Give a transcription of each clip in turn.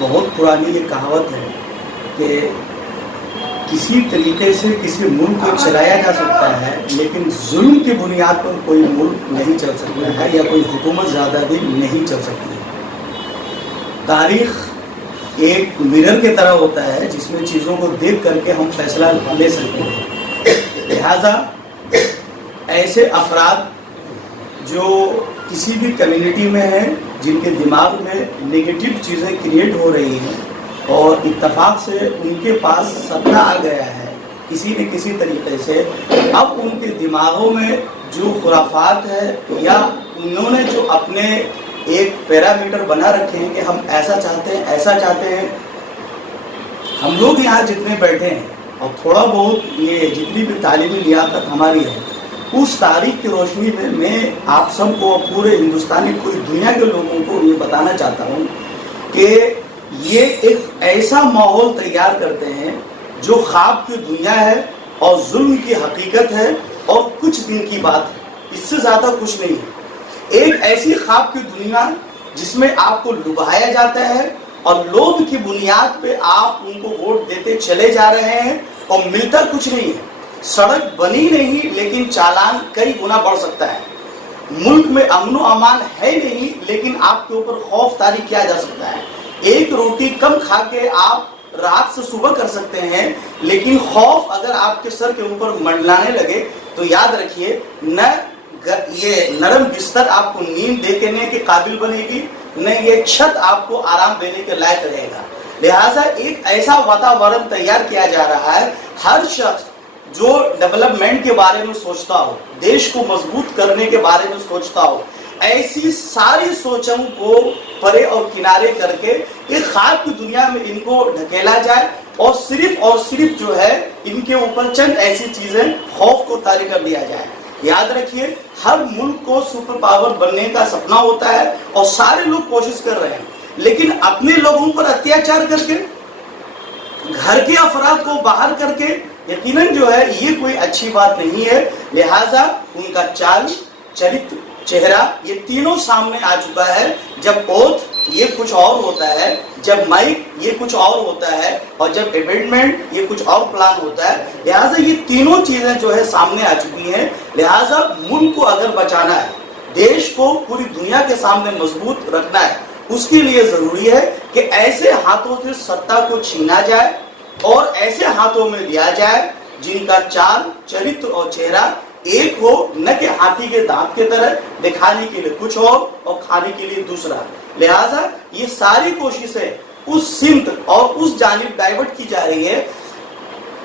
بہت پرانی یہ کہاوت ہے کہ کسی طریقے سے کسی ملک کو چلایا جا سکتا ہے لیکن ظلم کی بنیاد پر کوئی ملک نہیں چل سکتا ہے یا کوئی حکومت زیادہ دن نہیں چل سکتی ہے۔ تاریخ ایک مرر کی طرح ہوتا ہے جس میں چیزوں کو دیکھ کر کے ہم فیصلہ لے سکتے ہیں، لہذا ایسے افراد جو کسی بھی کمیونٹی میں ہیں جن کے دماغ میں نگیٹو چیزیں کریٹ ہو رہی ہیں اور اتفاق سے ان کے پاس سپنا آ گیا ہے کسی نہ کسی طریقے سے، اب ان کے دماغوں میں جو خرافات ہے یا انہوں نے جو اپنے ایک پیرامیٹر بنا رکھے ہیں کہ ہم ایسا چاہتے ہیں ایسا چاہتے ہیں۔ ہم لوگ یہاں جتنے بیٹھے ہیں اور تھوڑا بہت یہ جتنی بھی تعلیمی لیاقت ہماری ہے، اس تاریخ کی روشنی میں آپ سب کو، پورے ہندوستانی، پوری دنیا کے لوگوں کو یہ بتانا چاہتا ہوں کہ یہ ایک ایسا ماحول تیار کرتے ہیں جو خواب کی دنیا ہے اور ظلم کی حقیقت ہے اور کچھ دن کی بات ہے، اس سے زیادہ کچھ نہیں ہے۔ ایک ایسی خواب کی دنیا جس میں آپ کو لبھایا جاتا ہے اور لوگ کی بنیاد پہ آپ ان کو ووٹ دیتے چلے جا رہے ہیں اور ملتا کچھ نہیں ہے۔ سڑک بنی نہیں لیکن چالان کئی گنا بڑھ سکتا ہے۔ ملک میں امن و امان ہے نہیں لیکن آپ کے اوپر خوف طاری کیا جا سکتا ہے۔ ایک روٹی کم کھا کے آپ رات سے صبح کر سکتے ہیں لیکن خوف اگر آپ کے سر کے اوپر منڈلانے لگے تو یاد رکھیے نہ یہ نرم بستر آپ کو نیند دینے کے قابل بنے گی، نہ یہ چھت آپ کو آرام دینے کے لائق رہے گا۔ لہٰذا ایک ایسا واتاورن تیار کیا جا رہا ہے، ہر شخص جو ڈیولپمنٹ کے بارے میں سوچتا ہو، دیش کو مضبوط کرنے کے بارے میں سوچتا ہو، ایسی ساری سوچوں کو پرے اور کنارے کر کے ایک خواب کی دنیا میں ان کو ڈھکیلا جائے اور صرف جو ہے ان کے اوپر چند ایسی چیزیں خوف کو طاری کر دیا جائے۔ یاد رکھیے ہر ملک کو سپر پاور بننے کا سپنا ہوتا ہے اور سارے لوگ کوشش کر رہے ہیں، لیکن اپنے لوگوں پر اتیاچار کر کے، گھر کے افراد کو باہر کر کے یقیناً جو ہے یہ کوئی اچھی بات نہیں ہے۔ لہٰذا ان کا چال، چرتر، چہرہ یہ تینوں سامنے آ چکا ہے۔ جب اوتھ یہ کچھ اور ہوتا ہے، جب مائک یہ کچھ اور ہوتا ہے اور جب ایمنڈمنٹ یہ کچھ اور پلان ہوتا ہے۔ لہٰذا یہ تینوں چیزیں جو ہے سامنے آ چکی ہیں۔ لہٰذا ملک کو اگر بچانا ہے، دیش کو پوری دنیا کے سامنے مضبوط رکھنا ہے، اس کے لیے ضروری ہے کہ ایسے ہاتھوں سے ستا کو چھینا جائے اور ایسے ہاتھوں میں دیا جائے جن کا چال، چرتر اور چہرہ ایک ہو، نہ کہ ہاتھی کے دانت کی طرح دکھانے کے لیے کچھ اور کھانے کے لیے دوسرا۔ لہٰذا یہ ساری کوششیں اس سمت اور اس جانب ڈائیورٹ کی جا رہی ہے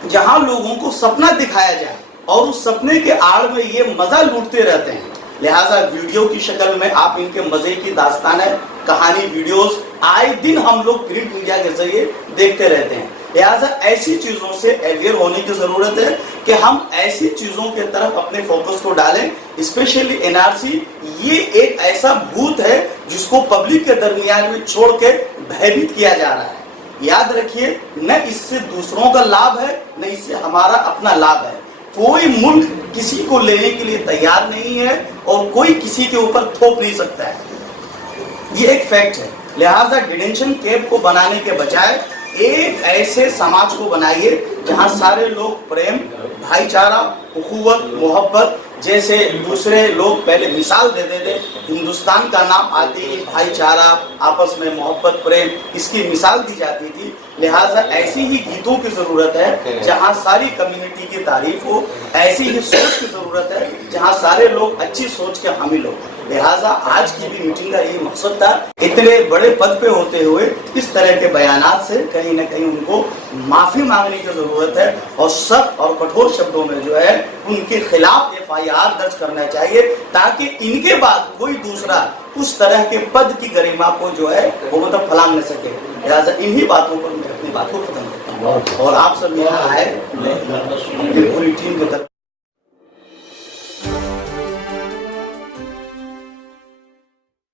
جہاں لوگوں کو سپنا دکھایا جائے اور اس سپنے کے آڑ میں یہ مزہ لوٹتے رہتے ہیں۔ لہٰذا ویڈیو کی شکل میں آپ ان کے مزے کی داستانیں، کہانی، ویڈیوز آئے دن ہم لوگ پرنٹ میڈیا کے ذریعے دیکھتے رہتے ہیں۔ لہٰذا ایسی چیزوں سے اویئر ہونے کی ضرورت ہے کہ ہم ایسی چیزوں کے طرف اپنے فوکس کو ڈالیں۔ اسپیشلی این آر سی یہ ایک ایسا بھوت ہے جس کو پبلک کے درمیان میں چھوڑ کے بھیبھیت کیا جا رہا ہے۔ یاد رکھیے نہ اس سے دوسروں کا لابھ ہے نہ اس سے ہمارا اپنا لابھ ہے۔ کوئی ملک کسی کو لینے کے لیے تیار نہیں ہے اور کوئی کسی کے اوپر تھوپ نہیں سکتا ہے، یہ ایک فیکٹ ہے۔ لہٰذا ڈیٹینشن کیمپ کو بنانے کے بجائے ایک ایسے سماج کو بنائیے جہاں سارے لوگ پریم، بھائی چارہ، اخوت، محبت جیسے دوسرے لوگ پہلے مثال دیتے تھے۔ ہندوستان کا نام آتے ہی بھائی چارہ، آپس میں محبت، پریم، اس کی مثال دی جاتی تھی۔ لہٰذا ایسی ہی گیتوں کی ضرورت ہے جہاں ساری کمیونٹی کی تعریف ہو، ایسی ہی سوچ کی ضرورت ہے جہاں سارے لوگ اچھی سوچ کے حامل ہو۔ لہٰذا آج کی بھی میٹنگ کا یہ مقصد تھا، اتنے بڑے پد پہ ہوتے ہوئے اس طرح کے بیانات سے کہیں نہ کہیں ان کو معافی مانگنے کی ضرورت ہے اور سخت اور کٹھور شبدوں میں جو ہے ان کے خلاف FIR درج کرنا چاہیے تاکہ ان کے بعد کوئی دوسرا اس طرح کے پد کی گریما کو جو ہے وہ پھلانگ نہ سکے۔ لہٰذا انہی باتوں پر میں اپنی بات کو ختم کرتا ہوں اور آپ سب یہاں آئے پوری ٹیم کی طرف